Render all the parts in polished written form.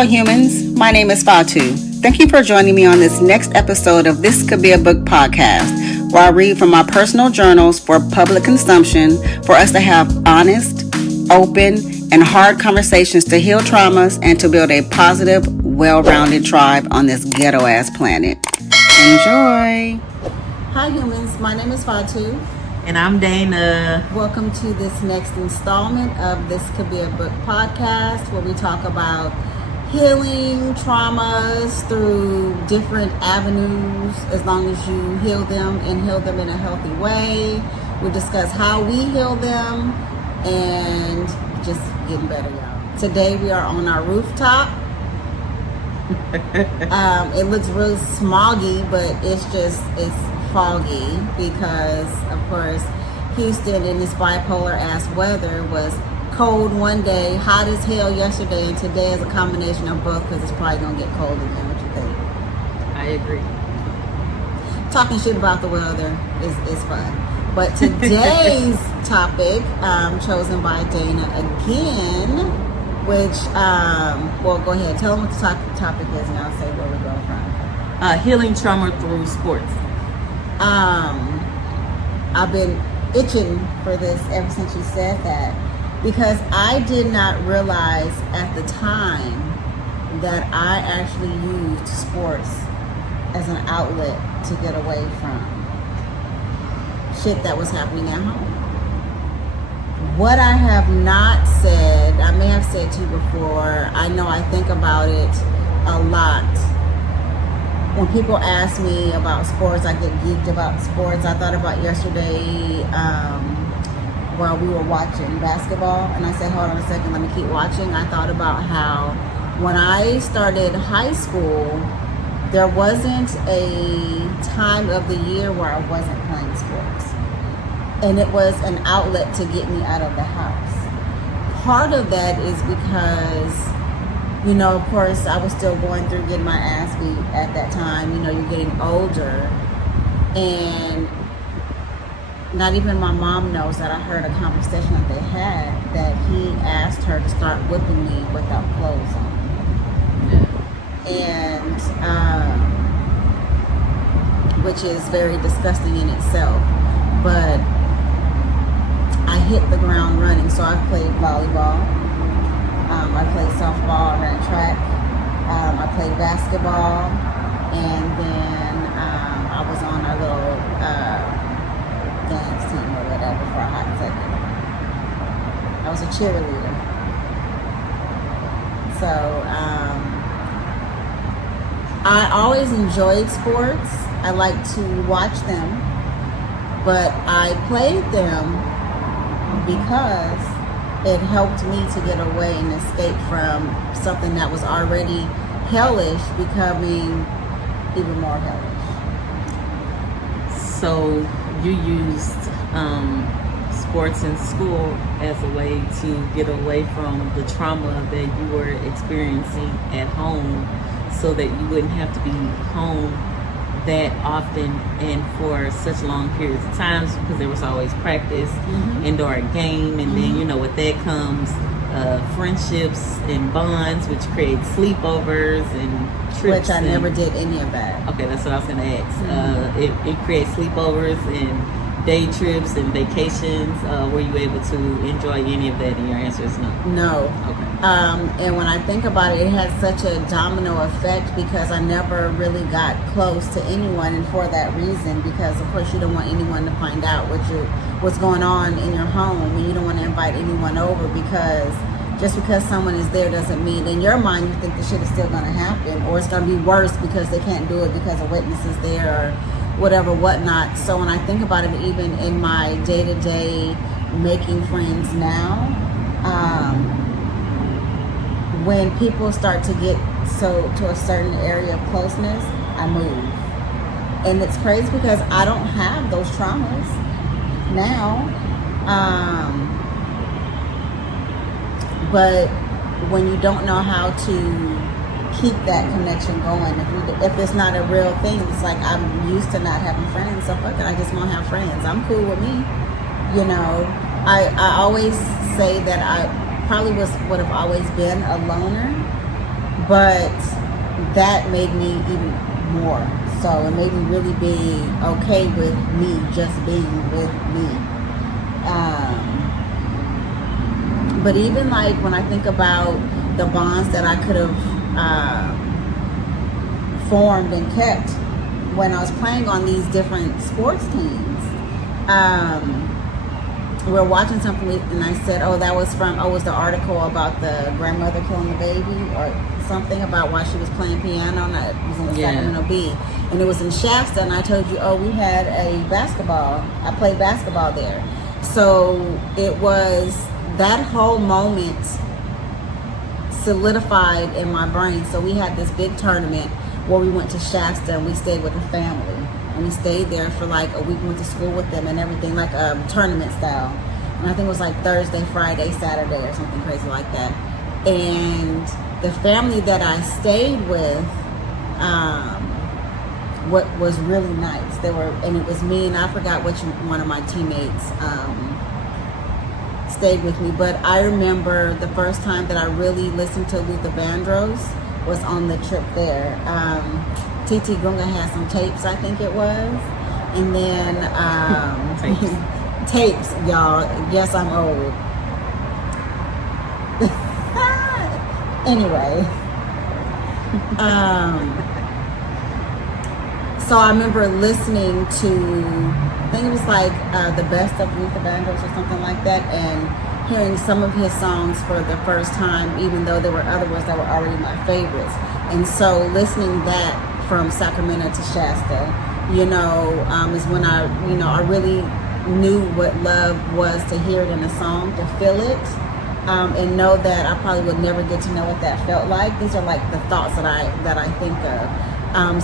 Hello, humans. My name is Fatu. Thank you for joining me on this next episode of This Could Be a Book podcast, where I read from my personal journals for public consumption for us to have honest, open, and hard conversations to heal traumas and to build a positive, well-rounded tribe on this ghetto-ass planet. Enjoy. Hi, humans. My name is Fatu. And I'm Dana. Welcome to this next installment of This Could Be a Book podcast, where we talk about healing traumas through different avenues, as long as you heal them and heal them in a healthy way. We discuss how we heal them and just getting better, y'all. Today we are on our rooftop. It looks really smoggy, but it's foggy because, of course, Houston in this bipolar ass weather was cold one day, hot as hell yesterday, and today is a combination of both because it's probably gonna get cold again. What you think? I agree. Talking shit about the weather is fun. But today's topic, chosen by Dana again, which, well, go ahead, tell them what the topic is, and I'll say where we're going from. Healing trauma through sports. I've been itching for this ever since you said that, because I did not realize at the time that I actually used sports as an outlet to get away from shit that was happening at home. What I have not said, I may have said to you before, I know I think about it a lot. When people ask me about sports, I get geeked about sports. I thought about yesterday while we were watching basketball, and I said, hold on a second, let me keep watching. I thought about how when I started high school, there wasn't a time of the year where I wasn't playing sports. And it was an outlet to get me out of the house. Part of that is because, you know, of course, I was still going through getting my ass beat at that time. You know, you're getting older. And not even my mom knows that I heard a conversation that they had that he asked her to start whipping me without clothes on. And, which is very disgusting in itself. But I hit the ground running. So I played volleyball. I played softball, I ran track, I played basketball, and then I was on our little dance team or whatever for a hot second. I was a cheerleader. So I always enjoyed sports. I like to watch them, but I played them because it helped me to get away and escape from something that was already hellish becoming even more hellish. So you used sports in school as a way to get away from the trauma that you were experiencing at home, so that you wouldn't have to be home that often and for such long periods of times, because there was always practice, indoor game, and then, you know, with that comes friendships and bonds, which create sleepovers and trips. Which I never did any of that. Okay, that's what I was going to ask. It creates sleepovers and day trips and vacations. Were you able to enjoy any of that? And your answer is no. No. Okay. And when I think about it, it had such a domino effect because I never really got close to anyone, and for that reason, because of course you don't want anyone to find out what's going on in your home, and you don't want to invite anyone over, because just because someone is there doesn't mean in your mind you think the shit is still going to happen, or it's going to be worse because they can't do it because a witness is there or whatever, whatnot. So when I think about it, even in my day-to-day making friends now, when people start to get to a certain area of closeness, I move. And it's crazy because I don't have those traumas now. But when you don't know how to keep that connection going, if it's not a real thing, it's like I'm used to not having friends, so fuck it, I just won't have friends. I'm cool with me. You know, I always say that I probably would have always been a loner, but that made me even more. So it made me really be okay with me just being with me. But even like when I think about the bonds that I could have formed and kept when I was playing on these different sports teams, we were watching something and I said, oh, that was from, it was the article about the grandmother killing the baby or something about why she was playing piano, and it was in the Sacramento Bee. And it was in Shasta, and I told you, oh, we had a basketball. I played basketball there. So it was, that whole moment solidified in my brain. So we had this big tournament where we went to Shasta and we stayed with the family. And we stayed there for like a week, went to school with them and everything, like tournament style. And I think it was like Thursday, Friday, Saturday or something crazy like that. And the family that I stayed with, what was really nice. They were, and it was me, and I forgot which one of my teammates stayed with me. But I remember the first time that I really listened to Luther Vandross was on the trip there. TT Gunga had some tapes, I think it was, and then tapes, y'all. Yes, I'm old. Anyway, so I remember listening to, I think it was like the best of Luther Vandross or something like that, and hearing some of his songs for the first time, even though there were other ones that were already my favorites. And so listening that from Sacramento to Shasta, is when I really knew what love was, to hear it in a song, to feel it. And know that I probably would never get to know what that felt like. These are like the thoughts that I think of.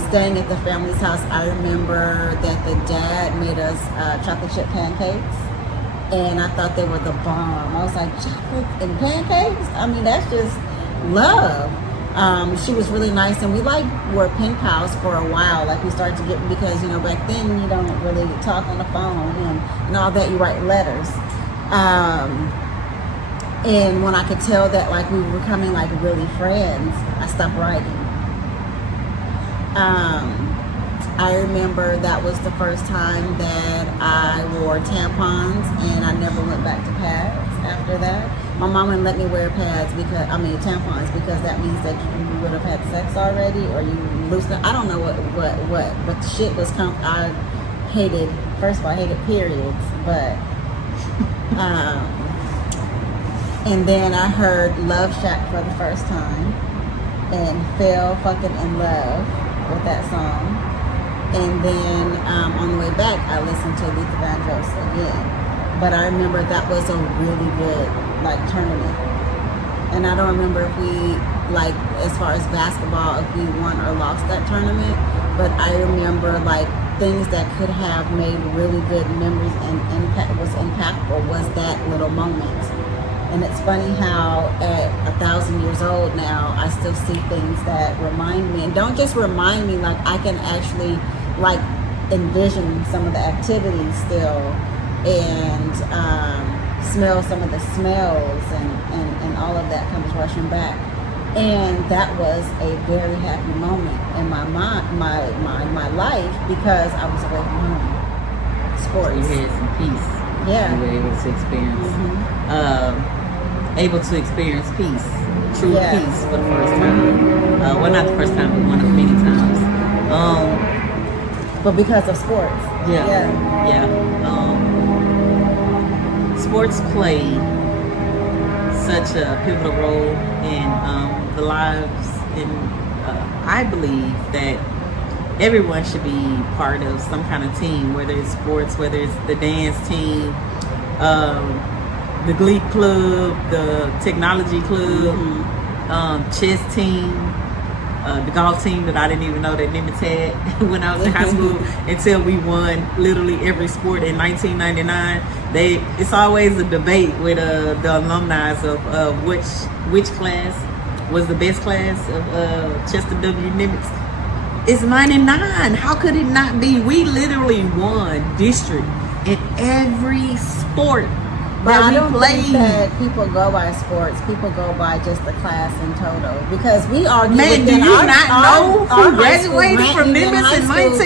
Staying at the family's house, I remember that the dad made us chocolate chip pancakes, and I thought they were the bomb. I was like, chocolate and pancakes? I mean, that's just love. She was really nice, and we were pen pals for a while. Like we started to get, because back then you don't really talk on the phone and all that. You write letters. And when I could tell that we were becoming really friends, I stopped writing. I remember that was the first time that I wore tampons, and I never went back to pads after that. My mom wouldn't let me wear pads tampons, because that means that you would have had sex already, or you loosened. I don't know what the shit was. I hated. First of all, I hated periods, but. And then I heard Love Shack for the first time and fell fucking in love with that song. And then on the way back, I listened to Luther Vandross again. But I remember that was a really good tournament. And I don't remember if we, as far as basketball, if we won or lost that tournament. But I remember things that could have made really good memories and was impactful was that little moment. And it's funny how at 1,000 years old now, I still see things that remind me, and don't just remind me, I can actually envision some of the activities still, and smell some of the smells, and all of that comes rushing back. And that was a very happy moment in my life, because I was away from home. Sports. You had some peace. Yeah. You were able to experience. Able to experience peace, true peace for the first time. Well, not the first time, but one of many times. But because of sports. Yeah. Sports play such a pivotal role in the lives, and I believe that everyone should be part of some kind of team, whether it's sports, whether it's the dance team, the Glee Club, the Technology Club, chess team, the golf team that I didn't even know that Nimitz had when I was in high school, until we won literally every sport in 1999. It's always a debate with the alumni of which class was the best class of Chester W. Nimitz. It's 99. How could it not be? We literally won district in every sport. But I that don't we think played. that people go by sports. People go by just the class in total. Because we argue Man, do within you our, not our, know our who high school, graduated from even Nimitz high in school, class of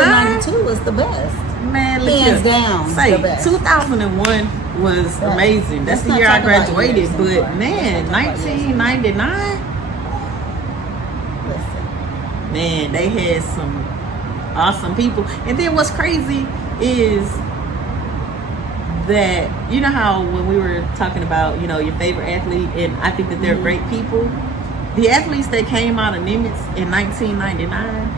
1999? 92 was the best. Man, look Hands here. down, Say, the best. 2001 was Right. amazing. That's Let's the not year I talk about graduated. years But anymore. man, Let's not talk about years 1999, Listen. man, they had some awesome people. And then what's crazy is that, you know how when we were talking about, you know, your favorite athlete, and I think that they're great people. The athletes that came out of Nimitz in 1999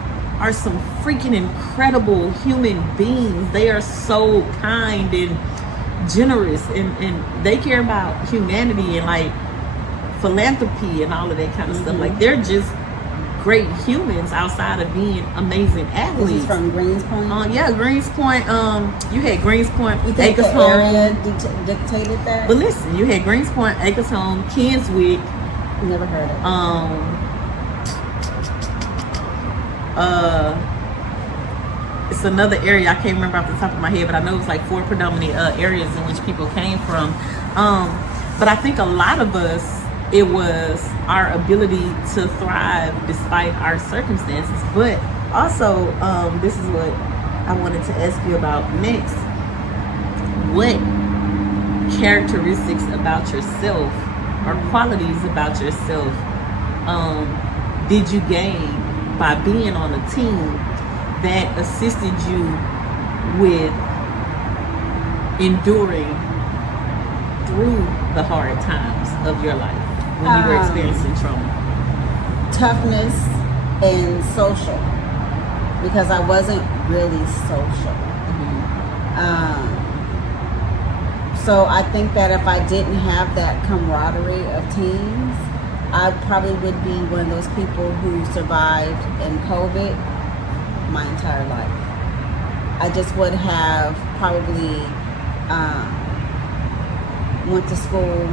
are some freaking incredible human beings. They are so kind and generous, and they care about humanity and like philanthropy and all of that kind of stuff. Like, they're just great humans outside of being amazing This athletes. is from Greens Point. Yeah, Greens Point. You had Greens Point, You think Acres the Home. area dictated that? But listen, you had Greens Point, Acres Home, Kinswick. Never heard of it. It's another area I can't remember off the top of my head, but I know it's like 4 predominant areas in which people came from. But I think a lot of us, it was our ability to thrive despite our circumstances. But also, this is what I wanted to ask you about next. What characteristics about yourself or qualities about yourself did you gain by being on a team that assisted you with enduring through the hard times of your life when you were experiencing trauma? Toughness and social, because I wasn't really social. So I think that if I didn't have that camaraderie of teams, I probably would be one of those people who survived in COVID my entire life. I just would have probably went to school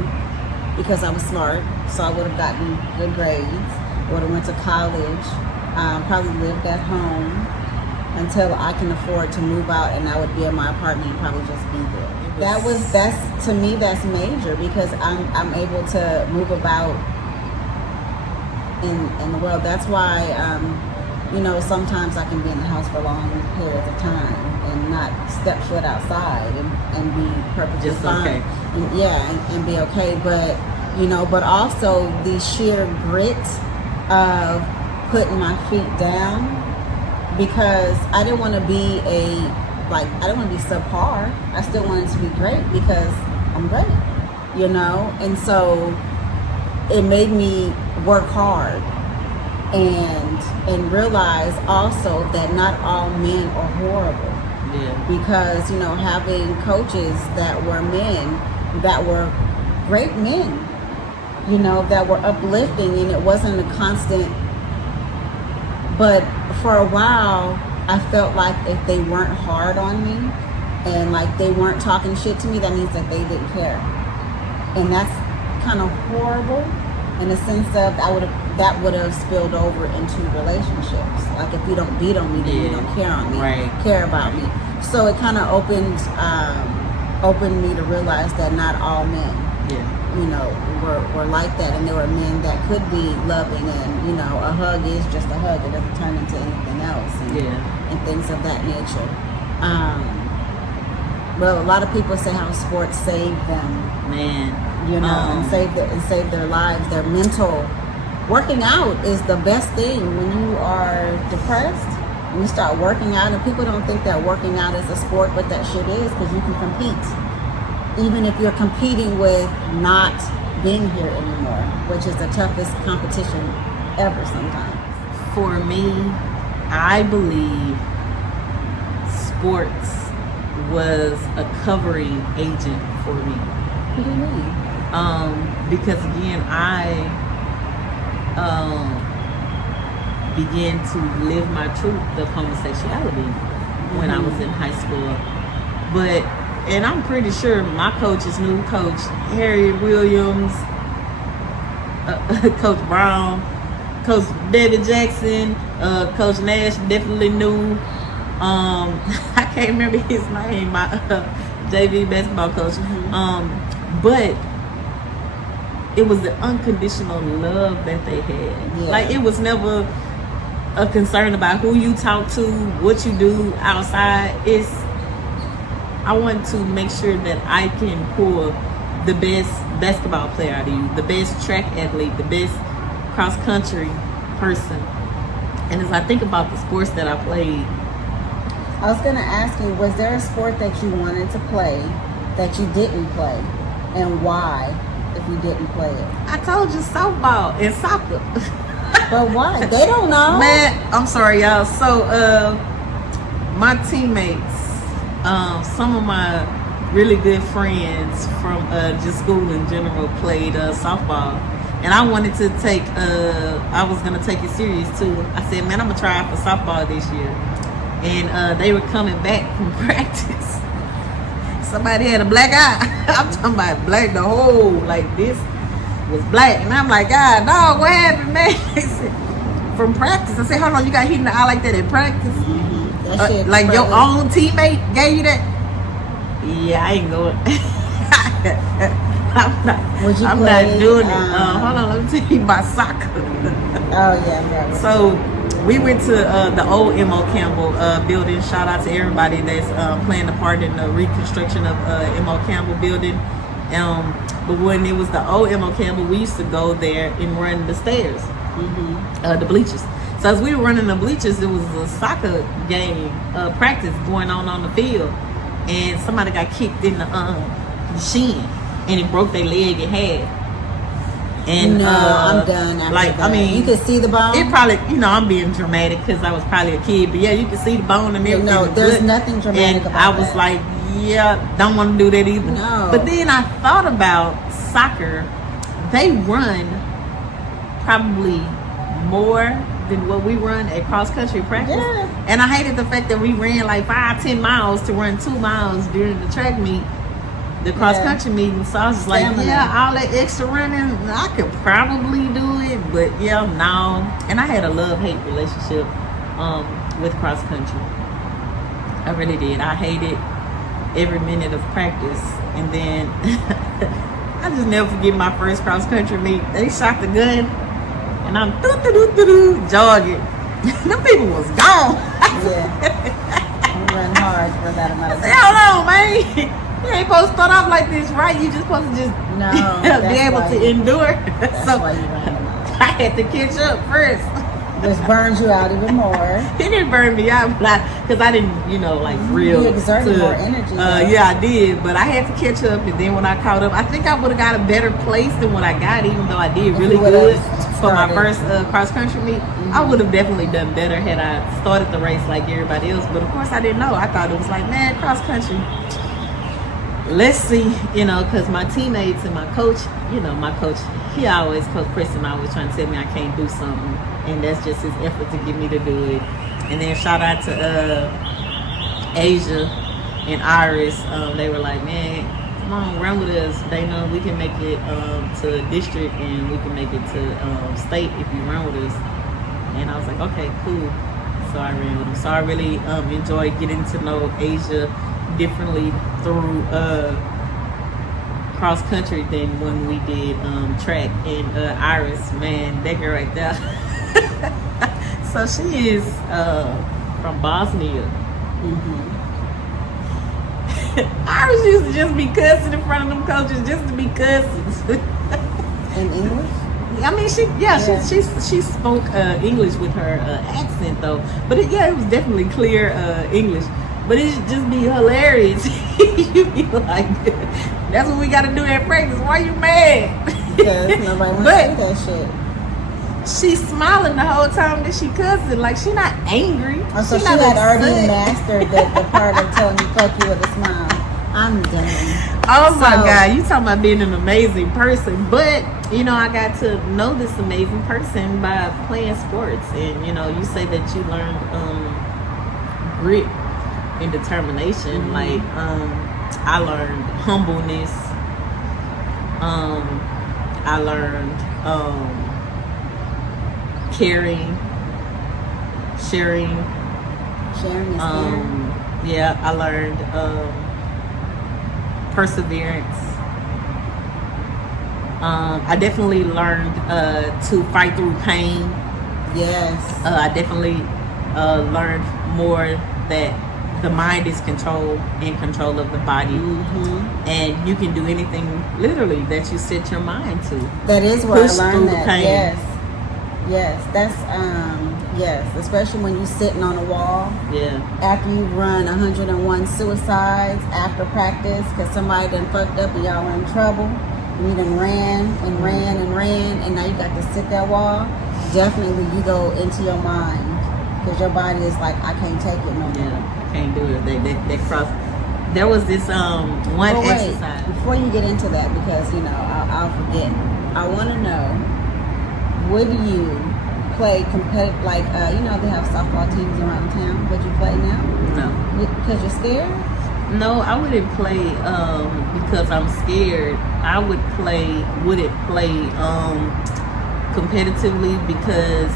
because I was smart, so I would have gotten good grades. Would have went to college, probably lived at home until I can afford to move out, and I would be in my apartment and probably just be there. That's to me, that's major, because I'm able to move about in the world. That's why you know, sometimes I can be in the house for long periods of time and not step foot outside and be perfectly Just fine. okay. And be okay. But you know, but also the sheer grit of putting my feet down, because I didn't want to be I didn't want to be subpar. I still wanted to be great because I'm great, you know? And so it made me work hard and realize also that not all men are horrible. Yeah. Because, you know, having coaches that were men, that were great men, you know, that were uplifting, and it wasn't a constant. But for a while, I felt like if they weren't hard on me and like they weren't talking shit to me, that means that they didn't care. And that's kind of horrible in the sense of that would have spilled over into relationships. Like, if you don't beat on me, then you don't care on me, care about me. So it kind of opened me to realize that not all men, you know, were like that, and there were men that could be loving, and you know, a hug is just a hug; it doesn't turn into anything else, and things of that nature. Well, a lot of people say how sports saved them, you know, and save their lives, their mental. Working out is the best thing when you are depressed. When you start working out, and people don't think that working out is a sport, but that shit is, because you can compete. Even if you're competing with not being here anymore, which is the toughest competition ever sometimes. For me, I believe sports was a covering agent for me. What do you mean? Because again, I began to live my truth of homosexuality when I was in high school. And I'm pretty sure my coaches knew. Coach Harriet Williams, Coach Brown, Coach David Jackson, Coach Nash definitely knew. I can't remember his name. JV basketball coach. But it was the unconditional love that they had. Yeah. Like, it was never a concern about who you talk to, what you do outside. I want to make sure that I can pull the best basketball player out of you, the best track athlete, the best cross country person. And as I think about the sports that I played, I was going to ask you, was there a sport that you wanted to play that you didn't play, and why, if you didn't play it? I told you softball and soccer. But why? They don't know. Man, I'm sorry, y'all. So, my teammates, some of my really good friends from just school in general played softball. And I wanted to I was going to take it serious too. I said, man, I'm going to try out for softball this year. And they were coming back from practice. Somebody had a black eye. I'm talking about black, the whole, like this was black. And I'm like, God, dog, what happened, man? They said, from practice. I said, hold on, you got hit in the eye like that in practice? That shit like your probably- own teammate gave you that? Yeah, I ain't going. I'm not doing it. Hold on, let me tell you about soccer. Oh, yeah. Right. So we went to the old M.O. Campbell building. Shout out to everybody that's playing a part in the reconstruction of M.O. Campbell building. But when it was the old M.O. Campbell, we used to go there and run the stairs, the bleachers. So as we were running the bleachers, there was a soccer game practice going on the field, and somebody got kicked in the shin, and it broke their leg in half. And no, I'm done. After like that. I mean, you could see the bone. It probably, I'm being dramatic because I was probably a kid, but yeah, you can see the bone and everything. No, there's nothing dramatic and about I was that. like, yeah, don't want to do that either. No. But then I thought about soccer. They run probably more than what we run at cross country practice. Yeah. And I hated the fact that we ran like 5-10 miles to run 2 miles during the track meet, the cross country meeting. So I was just like, yeah, all that extra running, I could probably do it, but yeah, no. And I had a love-hate relationship with cross country. I really did. I hated every minute of practice. And then I just never forget my first cross country meet. They shot the gun, and I'm jogging. Them people was gone. Yeah. I'm running hard for that amount of I said, time. hold on, man. You ain't supposed to start off like this, right? You just supposed to just be able to endure. So why you running them out. I had to catch up first. This burns you out even more. It didn't burn me out, because I didn't, like real. You exerted more energy. Yeah, I did, but I had to catch up, and then when I caught up, I think I would have got a better place than what I got, even though I did really good for my first cross country meet. I would have definitely done better had I started the race like everybody else, but of course I didn't know. I thought it was like, man, cross country. Let's see, because my teammates and my coach, my coach, Coach Preston, always trying to tell me I can't do something. And that's just his effort to get me to do it. And then shout out to Asia and Iris. They were like, man, come on, run with us. They know we can make it to district, and we can make it to state if you run with us. And I was like, okay, cool. So I ran with them. So I really enjoyed getting to know Asia differently through cross country than when we did track. And Iris, man, that girl right there. So she is from Bosnia. Iris used to just be cussing in front of them coaches just to be cussing. In English? I mean, she spoke English with her accent though, but it was definitely clear English. But it should just be hilarious. You be like, that's what we got to do at practice. Why you mad? Because nobody wants to see that shit. She's smiling the whole time that she cussing. Like, she not angry. Oh, so she not had already upset. mastered the part of telling you fuck you with a smile. I'm done. Oh my God, you talking about being an amazing person. But, I got to know this amazing person by playing sports. And, you say that you learned grit and determination. Like, I learned humbleness. I learned caring, sharing. Sharing is caring. Yeah, I learned perseverance. I definitely learned to fight through pain. Yes. I definitely learned more that the mind is in control of the body, and you can do anything literally that you set your mind to. That is where Push I through learned the that. pain. Yes, that's yes, especially when you're sitting on a wall. Yeah. After you run 101 suicides after practice because somebody done fucked up and y'all were in trouble. And you done ran and ran and ran, and now you got to sit that wall. Definitely, you go into your mind because your body is like, I can't take it no more. Yeah, can't do it. They cross. There was this one exercise. Before you get into that, because I'll forget. I want to know, would you play competitive? Like they have softball teams around town. Would you play now? No. Because you're scared? No, I wouldn't play because I'm scared. I would play competitively because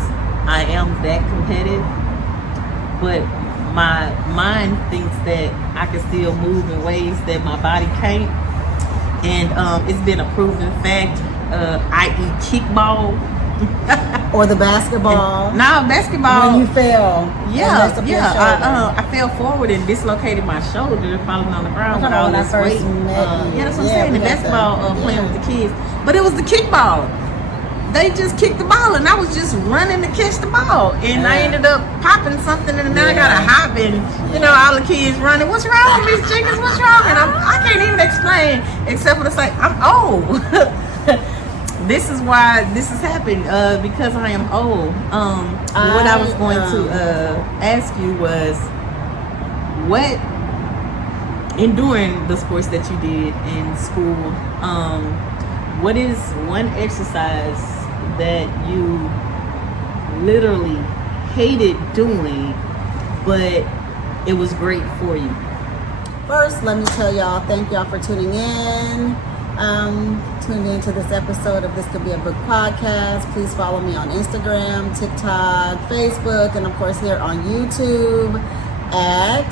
I am that competitive. But my mind thinks that I can still move in ways that my body can't. And it's been a proven fact. I.e. kickball. Or the basketball. No, basketball. When you fell. Yeah. I fell forward and dislocated my shoulder falling on the ground with all this weight. Yeah, that's what I'm saying. The basketball playing with the kids. But it was the kickball. They just kicked the ball and I was just running to catch the ball. And I ended up popping something and then I got a hop and all the kids running. What's wrong, Miss Jenkins? What's wrong? And I can't even explain except for to say, I'm old. This is why this has happened, because I am old. What I was going to ask you was, during the sports that you did in school, what is one exercise that you literally hated doing, but it was great for you? First, let me tell y'all, thank y'all for tuning in. Tuning into this episode of This Could Be a Book podcast. Please follow me on Instagram, TikTok, Facebook, and of course here on YouTube at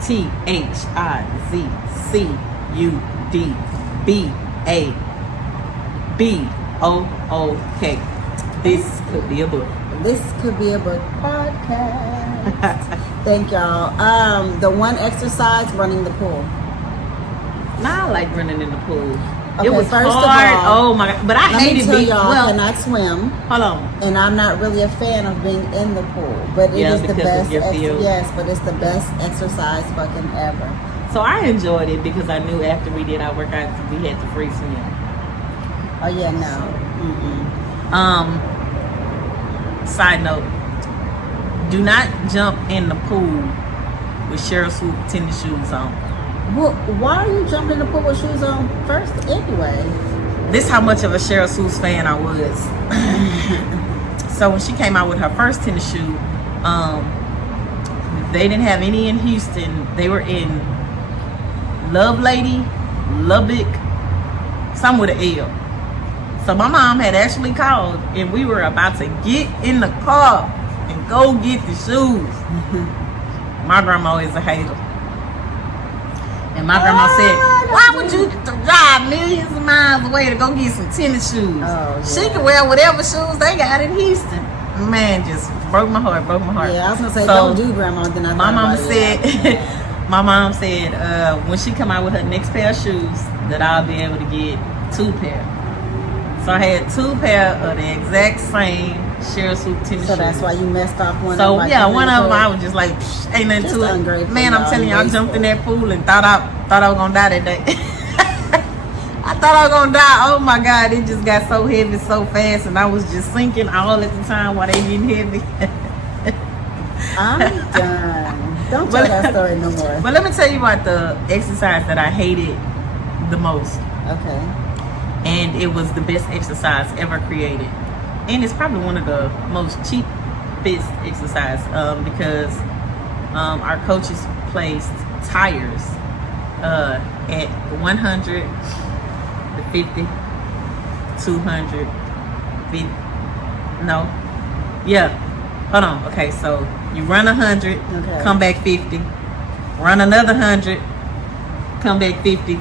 THIZCUDBABOOK. This could be a book. This Could Be a Book podcast. Thank y'all. The one exercise, running the pool. Now I like running in the pool. Okay, it was first hard. Of all, oh my god! But I hated being. Y'all cannot swim. Hold on. And I'm not really a fan of being in the pool, but it is the best. Yes, but it's the best exercise fucking ever. So I enjoyed it because I knew after we did our workout we had to free swim. Oh yeah, no. Side note: do not jump in the pool with Cheryl Swoop tennis shoes on. Well, why are you jumping in the pool with shoes on first anyway? This how much of a Cheryl Swoops fan I was. So when she came out with her first tennis shoe, they didn't have any in Houston. They were in Lovelady, Lubbock, some with an L. So my mom had actually called and we were about to get in the car and go get the shoes. My grandma is a hater. And my grandma said, why would you drive millions of miles away to go get some tennis shoes? Oh, yeah. She can wear whatever shoes they got in Houston. Man, just broke my heart. Yeah, I was going to say, don't do grandma. Then I my mama said, my mom said, when she come out with her next pair of shoes, that I'll be able to get 2 pair. So I had 2 pair of the exact same Cheryl Swoop tennis shoes. So that's why you messed off one so, of them. So yeah, one of them I was just like, ain't nothing to it. Man, I'm telling you, I jumped in that pool and thought I was gonna die that day. I thought I was gonna die. Oh my God, it just got so heavy so fast, and I was just sinking all at the time while they getting heavy. I'm done. Don't tell that story no more. But let me tell you about the exercise that I hated the most. Okay. And it was the best exercise ever created. And it's probably one of the most cheapest exercise because our coaches placed tires at 100, 50, 200, 50. No. Yeah. Hold on. Okay, so you run 100, come back 50, run another 100, come back 50.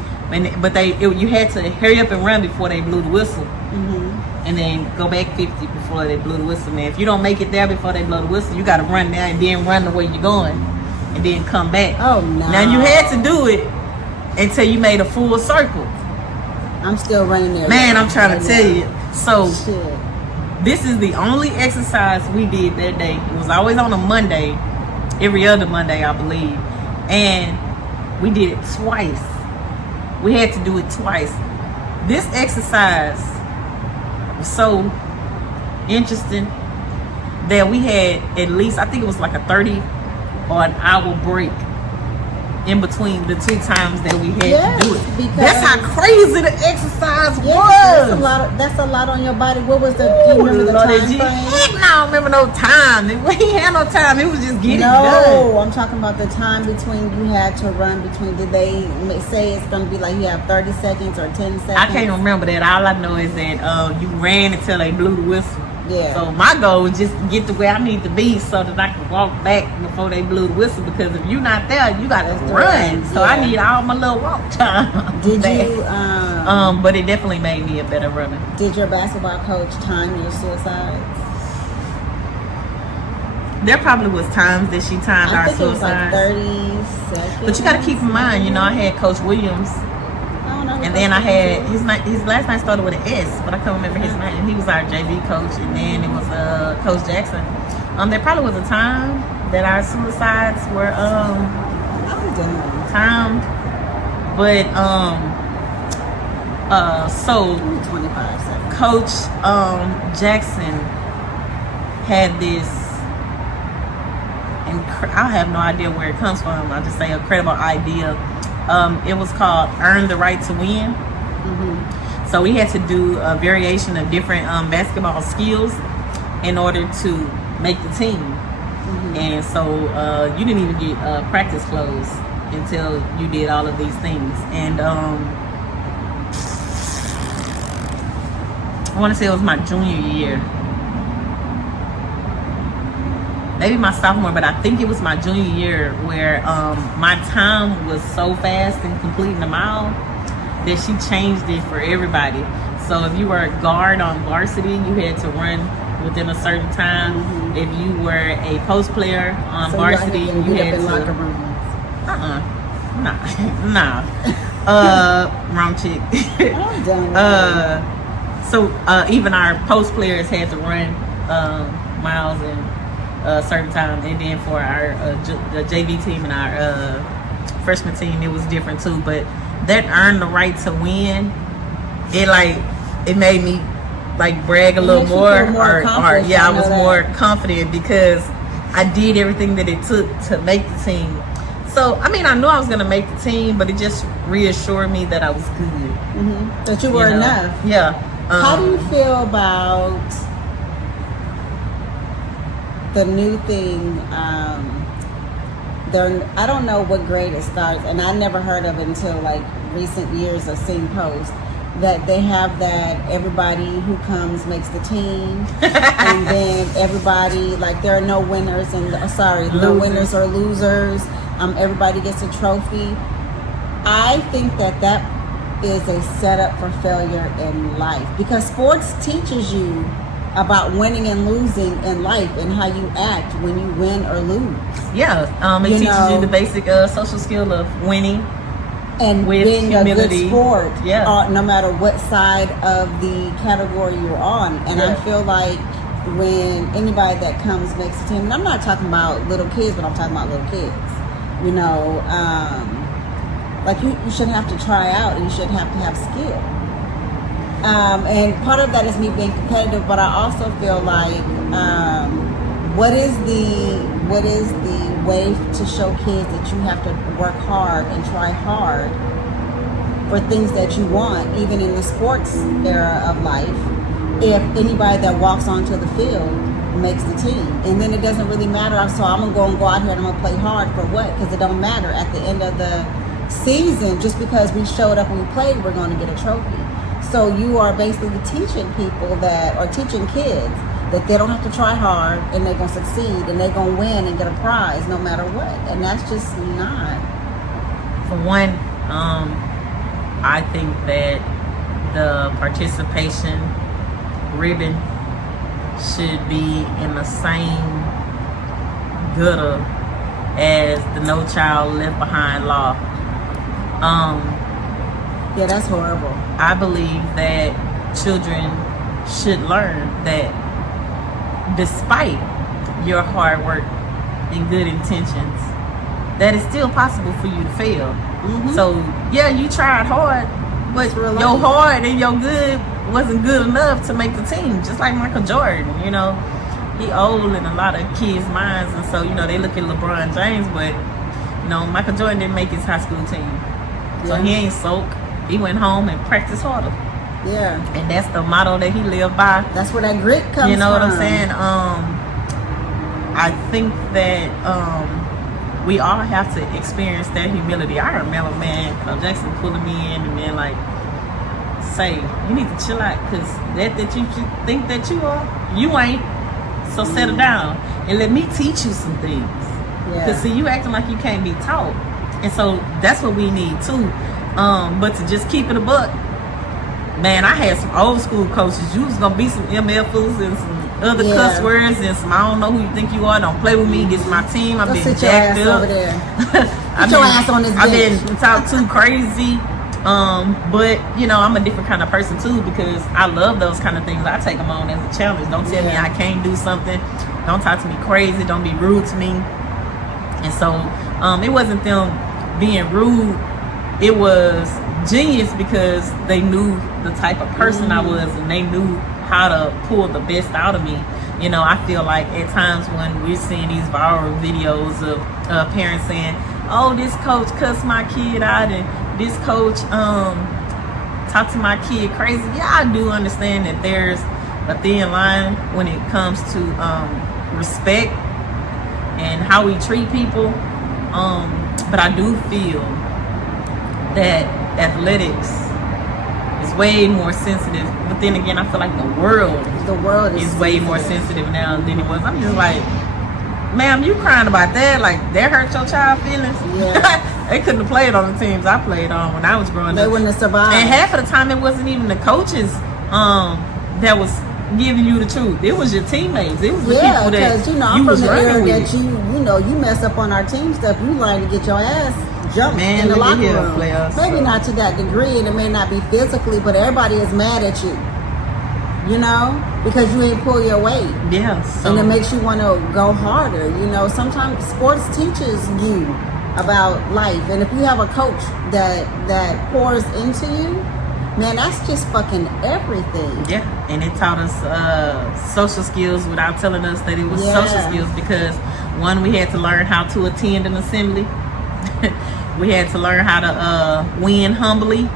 But you had to hurry up and run before they blew the whistle. And then go back 50 before they blew the whistle. Man, if you don't make it there before they blow the whistle, you got to run there and then run the way you're going and then come back. Oh, no. Now, you had to do it until you made a full circle. I'm still running there. Man, I'm trying to tell you. So, Shit. this is the only exercise we did that day. It was always on a Monday, every other Monday, I believe. And we did it twice. We had to do it twice. This exercise was so interesting that we had at least, I think it was like a 30 or an hour break in between the two times that we had to do it. Because that's how crazy the exercise was. That's a lot on your body. What was the? Do you remember the time frame? Heck, no, I don't remember no time. We ain't had no time. It was just getting done. No, I'm talking about the time between you had to run between. Did they say it's going to be like you have 30 seconds or 10 seconds? I can't remember that. All I know is that you ran until they blew the whistle. Yeah. So my goal was just to get to where I need to be so that I can walk back before they blew the whistle. Because if you're not there, you got to run. So I need all my little walk time. Did you? But it definitely made me a better runner. Did your basketball coach time your suicides? There probably was times that she timed our think it was suicides. like 30 seconds. But you got to keep in mind, I had Coach Williams. And then I had his last name started with an S, but I can't remember his name. He was our JV coach, and then it was Coach Jackson. There probably was a time that our suicides were timed, but so 25 seconds. Coach Jackson had this, and I have no idea where it comes from. I'll just say incredible idea. It was called Earn the Right to Win. So we had to do a variation of different basketball skills in order to make the team. And so you didn't even get practice clothes until you did all of these things. And I want to say it was my junior year. Maybe my sophomore, but I think it was my junior year where my time was so fast in completing the mile that she changed it for everybody. So if you were a guard on varsity, you had to run within a certain time. If you were a post player on varsity, you had to. Locker rooms. Nah. Wrong chick. I'm done. So even our post players had to run miles in a certain time, and then for our the JV team and our freshman team, it was different too. But that earned the right to win. It made me brag a little more, or I was more confident because I did everything that it took to make the team. So I knew I was gonna make the team, but it just reassured me that I was good. That you were enough. Yeah. How do you feel about the new thing? I don't know what grade it starts, and I never heard of it until recent years of seeing posts that they have that everybody who comes makes the team, and then everybody there are no winners and no winners or losers. Everybody gets a trophy. I think that is a setup for failure in life, because sports teaches you about winning and losing in life and how you act when you win or lose. Yeah, it teaches you the basic social skill of winning and with being humility. A good sport. Yeah, no matter what side of the category you're on. And I feel like when anybody that comes makes a team, and I'm not talking about little kids, but I'm talking about little kids. You shouldn't have to try out, and you shouldn't have to have skill. And part of that is me being competitive, but I also feel like what is the way to show kids that you have to work hard and try hard for things that you want, even in the sports era of life, if anybody that walks onto the field makes the team? And then it doesn't really matter. So I'm gonna go out here and I'm gonna play hard for what? Because it don't matter at the end of the season. Just because we showed up and we played, we're going to get a trophy. So you are basically teaching people teaching kids that they don't have to try hard and they're going to succeed and they're going to win and get a prize no matter what. And that's just not. For one, I think that the participation ribbon should be in the same gutter as the No Child Left Behind law. Yeah, that's horrible. I believe that children should learn that despite your hard work and good intentions, that it's still possible for you to fail. Mm-hmm. So yeah, you tried hard, but your hard and your good wasn't good enough to make the team. Just like Michael Jordan, you know, he old in a lot of kids' minds, and so you know they look at LeBron James, but you know Michael Jordan didn't make his high school team, so he ain't soak. He went home and practiced harder. Yeah, and that's the motto that he lived by. That's where that grit comes from. You know what I'm saying? I think that we all have to experience that humility. I remember, man, Jackson pulling me in and then like say, you need to chill out, because that you think that you are, you ain't. So settle down and let me teach you some things. Because see, you acting like you can't be taught, and so that's what we need too. But to just keep it a buck, man, I had some old school coaches. You was gonna be some MFers and some other cuss words and some I don't know who you think you are. Don't play with me. This is my team. I've been jacked up. Over there. Get your ass on this bench. I've been talked too crazy. But you know, I'm a different kind of person too, because I love those kind of things. I take them on as a challenge. Don't tell me I can't do something. Don't talk to me crazy. Don't be rude to me. And so it wasn't them being rude. It was genius because they knew the type of person I was, and they knew how to pull the best out of me. You know, I feel like at times when we're seeing these viral videos of parents saying, oh, this coach cussed my kid out and this coach talked to my kid crazy. Yeah, I do understand that there's a thin line when it comes to respect and how we treat people. But I do feel that athletics is way more sensitive. But then again, I feel like the world is way more sensitive now than it was. I'm just like, ma'am, you crying about that? Like, that hurt your child feelings? Yeah. They couldn't have played on the teams I played on when I was growing up. They wouldn't have survived. And half of the time, it wasn't even the coaches that was giving you the truth. It was your teammates. It was the people that because you know, I'm from the era that you mess up on our team stuff. You learn to get your ass jumped in the locker room. Maybe not to that degree, and it may not be physically, but everybody is mad at you. You know, because you ain't pull your weight. Yeah. So. And it makes you want to go harder. You know, sometimes sports teaches you about life, and if you have a coach that pours into you, man, that's just fucking everything. Yeah, and it taught us social skills without telling us that it was social skills, because one, we had to learn how to attend an assembly. We had to learn how to win humbly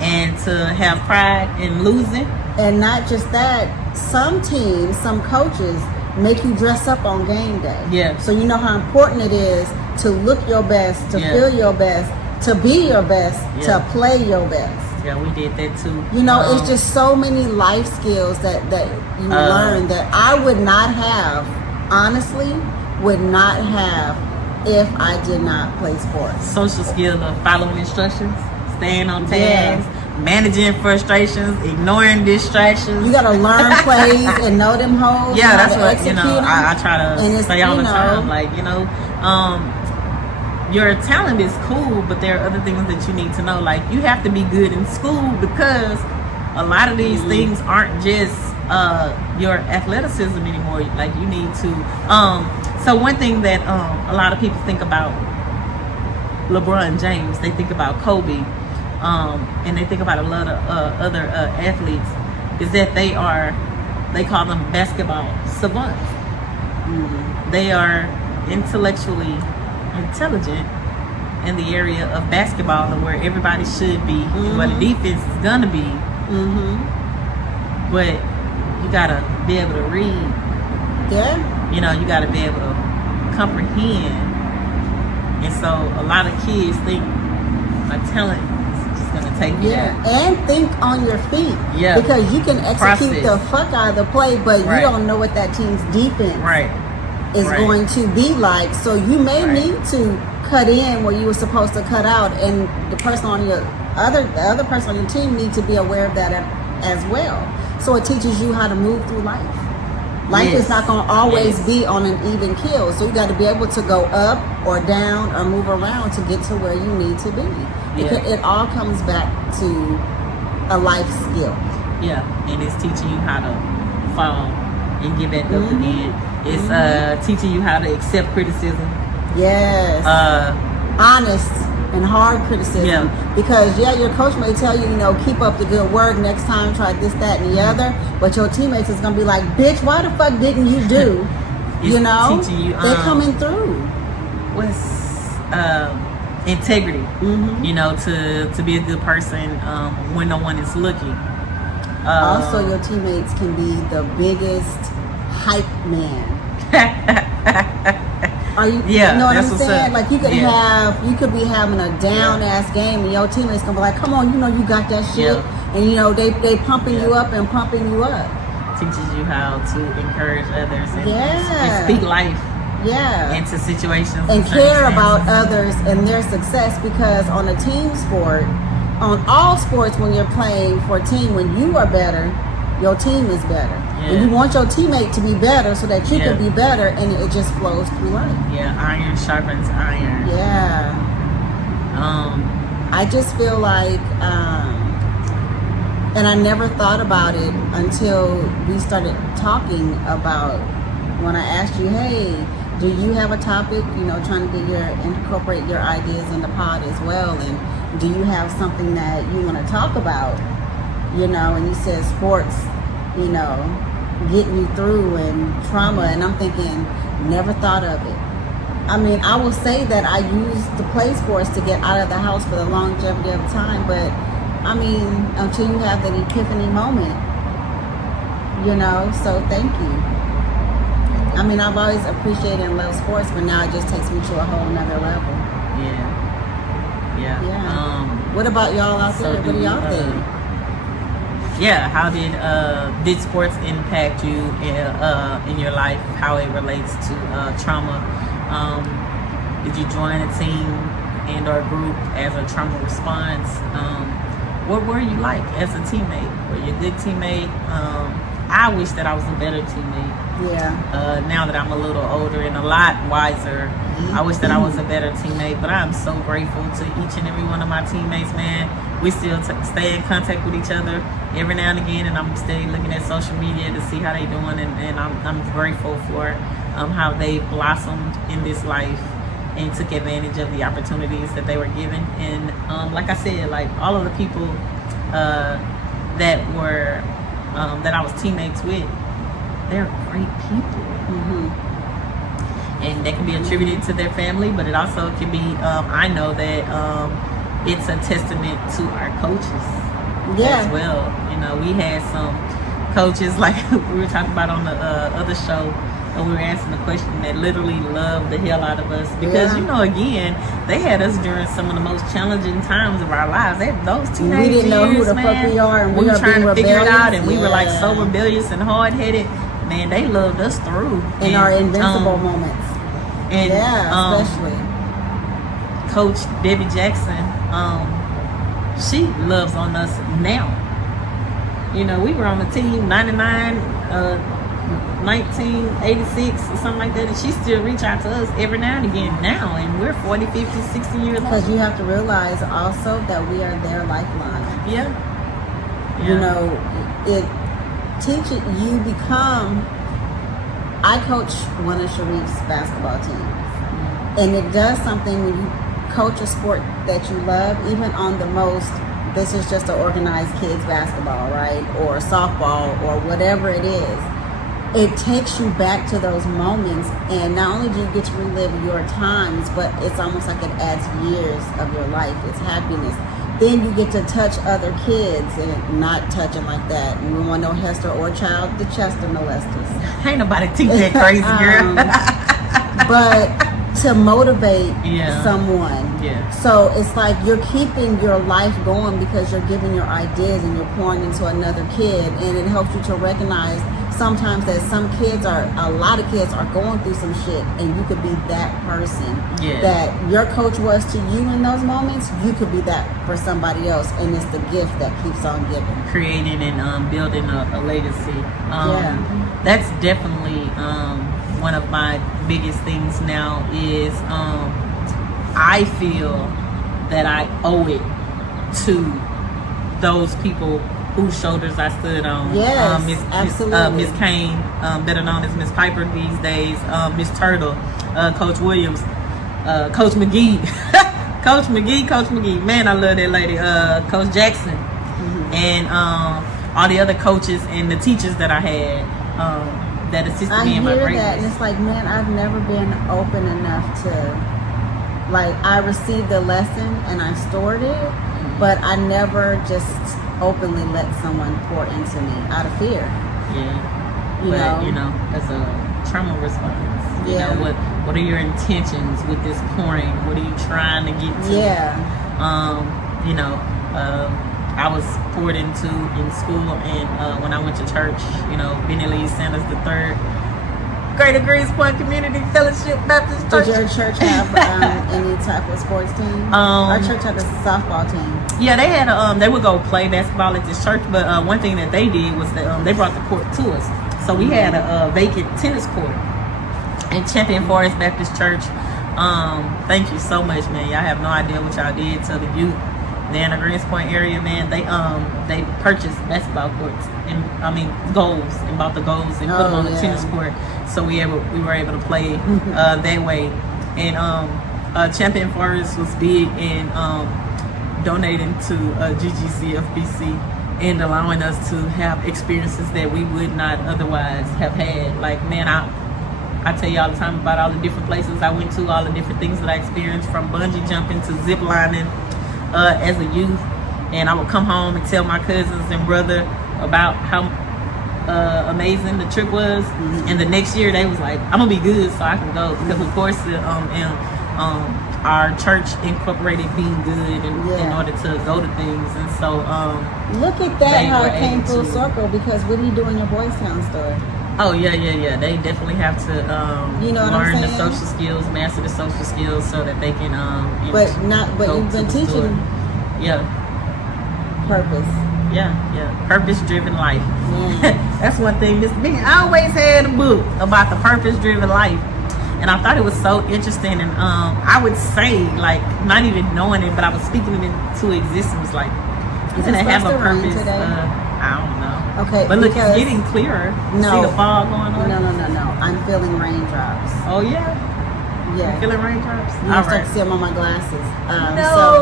and to have pride in losing. And not just that, some teams, some coaches make you dress up on game day. Yeah. So you know how important it is to look your best, to feel your best, to be your best, to play your best. Yeah, we did that too. You know, it's just so many life skills that you learn that I would not have, honestly, if I did not play sports. Social skill of following instructions, staying on task, managing frustrations, ignoring distractions. You gotta learn plays and know them hoes. Yeah, that's what, you know, I try to say all the time. Like, you know, your talent is cool, but there are other things that you need to know. Like, you have to be good in school, because a lot of these things aren't just your athleticism anymore. Like, you need to so one thing that a lot of people think about LeBron James, they think about Kobe, and they think about a lot of other athletes, is that they call them basketball savants. They are intellectually intelligent in the area of basketball, where everybody should be, where the defense is gonna be. But you gotta be able to read. Yeah. You know, you gotta be able to comprehend. And so a lot of kids think my talent is just gonna take me out. And think on your feet. Yeah. Because you can execute the fuck out of the play, but you don't know what that team's defense is going to be like. So you may need to cut in where you were supposed to cut out, and the other person on your team needs to be aware of that as well. So it teaches you how to move through life. Life is not going to always be on an even keel, so you got to be able to go up or down or move around to get to where you need to be. It all comes back to a life skill. Yeah, and it's teaching you how to fall and get back up again. It's teaching you how to accept criticism. Yes. Honest and hard criticism. Yeah. Because your coach may tell you, keep up the good work, next time try this, that, and the other. But your teammates is gonna be like, bitch, why the fuck didn't you do? Teaching you they're coming through. What's integrity. To be a good person when no one is looking. Also, your teammates can be the biggest hype man. Are you? Yeah, you know what I'm that's saying? Like you could be having a down ass game, and your teammates gonna be like, "Come on, you got that shit," and they pumping you up and pumping you up. Teaches you how to encourage others and speak life. Into situations and care about others and their success, because on a team sport, on all sports, when you're playing for a team, when you are better, your team is better. And you want your teammate to be better so that you can be better, and it just flows through life. Iron sharpens iron. I just feel like and I never thought about it until we started talking about, when I asked you, hey, do you have a topic, trying to incorporate your ideas in the pod as well, and do you have something that you want to talk about, and you said sports, getting you through and trauma, and I'm thinking, never thought of it. I mean, I will say that I used to play sports to get out of the house for the longevity of time, but I mean, until you have that epiphany moment, so thank you. I mean, I've always appreciated and loved sports, but now it just takes me to a whole nother level. What about y'all out there? What do y'all think? How did sports impact you in your life? How it relates to trauma? Did you join a team and or group as a trauma response? What were you like as a teammate? Were you a good teammate? I wish that I was a better teammate. Now that I'm a little older and a lot wiser, I wish that I was a better teammate. But I'm so grateful to each and every one of my teammates, man. We still stay in contact with each other every now and again, and I'm still looking at social media to see how they doing, and I'm grateful for how they blossomed in this life and took advantage of the opportunities that they were given. And like I said, like all of the people that I was teammates with, they're great people. And that can be attributed to their family, but it also can be, I know that it's a testament to our coaches as well. We had some coaches, like we were talking about on the other show, and we were answering the question, that literally loved the hell out of us, because again, they had us during some of the most challenging times of our lives. Those teenage we didn't know years, who the fuck we are, and we were trying to figure it out, and we were like so rebellious. rebellious and hard-headed. Man, they loved us through in our invincible moments. And especially Coach Debbie Jackson, she loves on us now. We were on the team 99, 1986 or something like that, and she still reach out to us every now and again now, and we're 40, 50, 60 years old. Because you have to realize also that we are their lifeline. It teaches you become. I coach one of Sharif's basketball teams, and it does something when you coach a sport that you love, even on the most, this is just an organized kids basketball, right? Or softball or whatever it is. It takes you back to those moments, and not only do you get to relive your times, but it's almost like it adds years of your life. It's happiness. Then you get to touch other kids, and not touching like that. And we want no Hester or child, the Chester molesters. Ain't nobody teach that crazy girl. But to motivate Yeah. someone. Yeah. So it's like you're keeping your life going because you're giving your ideas and you're pouring into another kid, and it helps you to recognize sometimes that a lot of kids are going through some shit, and you could be that person that your coach was to you in those moments. You could be that for somebody else, and it's the gift that keeps on giving, creating and building a legacy. That's definitely one of my biggest things now is I feel that I owe it to those people whose shoulders I stood on. Yes, absolutely. Miss Kane, better known as Miss Piper these days, Miss Turtle, Coach Williams, Coach McGee, Coach McGee. Man, I love that lady. Coach Jackson, and all the other coaches and the teachers that I had that assisted me in my greatness. That, and it's like, man, I've never been open enough to, like, I received the lesson and I stored it, but I never just openly let someone pour into me out of fear. Yeah. You know, as a trauma response, you know, what are your intentions with this pouring? What are you trying to get to? You know, I was poured into in school, and when I went to church, you know, Benny Lee Sanders III, Greater Greens Point Community Fellowship Baptist Church. Did your church have any type of sports team? Our church had a softball team. Yeah, they had. They would go play basketball at this church, but one thing that they did was that they brought the court to us. So we had a vacant tennis court in Champion Forest Baptist Church. Thank you so much, man. Y'all have no idea what y'all did to the youth there in the Greens Point area, man. They purchased basketball courts and goals, and bought the goals and put them on the tennis court. So we were able to play that way. And Champion Forest was big in donating to GGCFBC and allowing us to have experiences that we would not otherwise have had. Like, man, I tell you all the time about all the different places I went to, all the different things that I experienced, from bungee jumping to zip lining as a youth. And I would come home and tell my cousins and brother about how amazing the trip was. And the next year they was like, I'm gonna be good so I can go, because of course our church incorporated being good in order to go to things. And so look at that, how it came full circle, because what do you do in your Boys Town story? Oh yeah. They definitely have to learn the social skills, master the social skills, so that they can but you've been teaching purpose. Purpose-driven life. That's one thing. Miss B, I always had a book about the purpose-driven life, and I thought it was so interesting. And I would say, like, not even knowing it, but I was speaking it into existence. Like, isn't it have a purpose? I don't know. Okay, but look, it's getting clearer. No, see the fog going on. No. I'm feeling raindrops. Oh yeah. You're feeling raindrops. I start to see them on my glasses.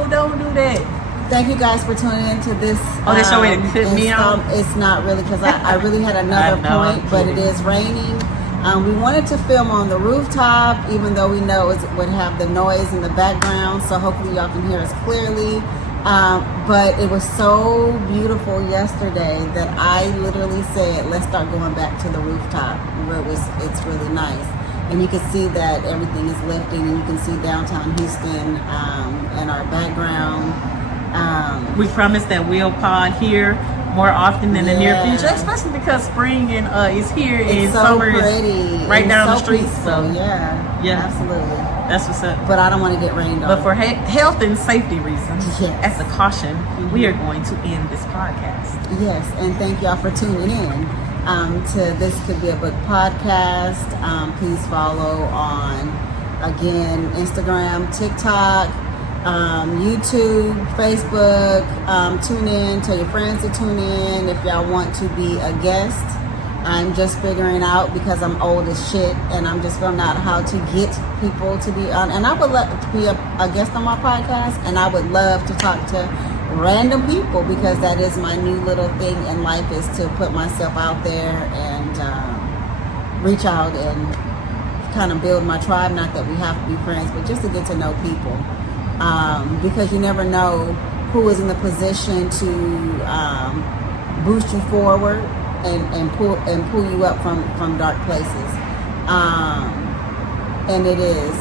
Don't do that. Thank you guys for tuning into this. That's your way to cut me out. It's not really, because I really had another point, but it is raining. We wanted to film on the rooftop, even though we know it would have the noise in the background, so hopefully y'all can hear us clearly. But it was so beautiful yesterday that I literally said, let's start going back to the rooftop where it's really nice. And you can see that everything is lifting, and you can see downtown Houston in our background. We promise that we'll pod here more often in the near future, especially because spring is here, and so summer pretty. Is right down the street. Peaceful. So yeah, absolutely. That's what's up. But I don't want to get rained on. But for health and safety reasons, as a caution, we are going to end this podcast. Yes, and thank y'all for tuning in to This Could Be a Book podcast. Please follow on, again, Instagram, TikTok, YouTube, Facebook. Tune in, tell your friends to tune in if y'all want to be a guest. I'm just figuring out, because I'm old as shit, and I'm just figuring out how to get people to be on. And I would love to be a guest on my podcast, and I would love to talk to random people, because that is my new little thing in life, is to put myself out there and reach out and kind of build my tribe. Not that we have to be friends, but just to get to know people, because you never know who is in the position to boost you forward and pull you up from dark places. And it is.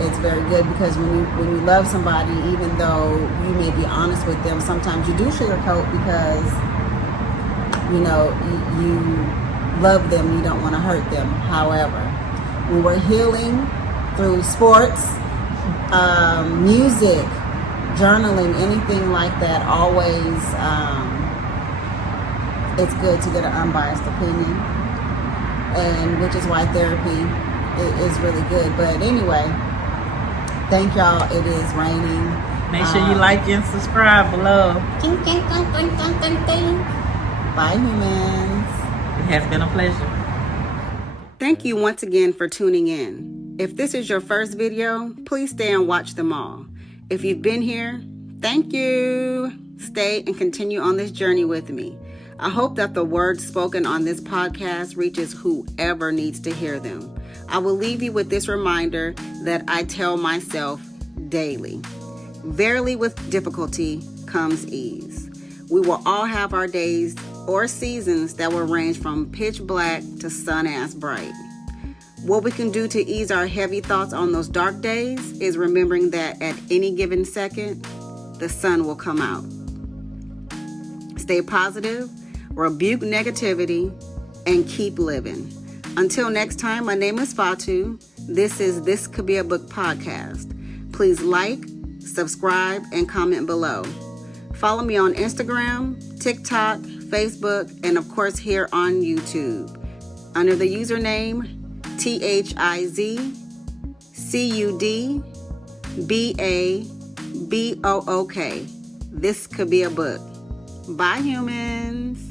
It's very good, because when you love somebody, even though you may be honest with them, sometimes you do sugarcoat because you love them. You don't want to hurt them. However, when we're healing through sports, music, journaling, anything like that, always it's good to get an unbiased opinion, and which is why therapy is really good. But anyway, thank y'all. It is raining. Make sure you like and subscribe below. Bye, humans. It has been a pleasure. Thank you once again for tuning in. If this is your first video, please stay and watch them all. If you've been here, thank you. Stay and continue on this journey with me. I hope that the words spoken on this podcast reaches whoever needs to hear them. I will leave you with this reminder that I tell myself daily. Verily, with difficulty comes ease. We will all have our days or seasons that will range from pitch black to sun-ass bright. What we can do to ease our heavy thoughts on those dark days is remembering that at any given second, the sun will come out. Stay positive, rebuke negativity, and keep living. Until next time, my name is Fatu. This Could Be a Book podcast. Please like, subscribe, and comment below. Follow me on Instagram, TikTok, Facebook, and of course here on YouTube under the username THIZCUDBABOOK. This could be a book. Bye, humans.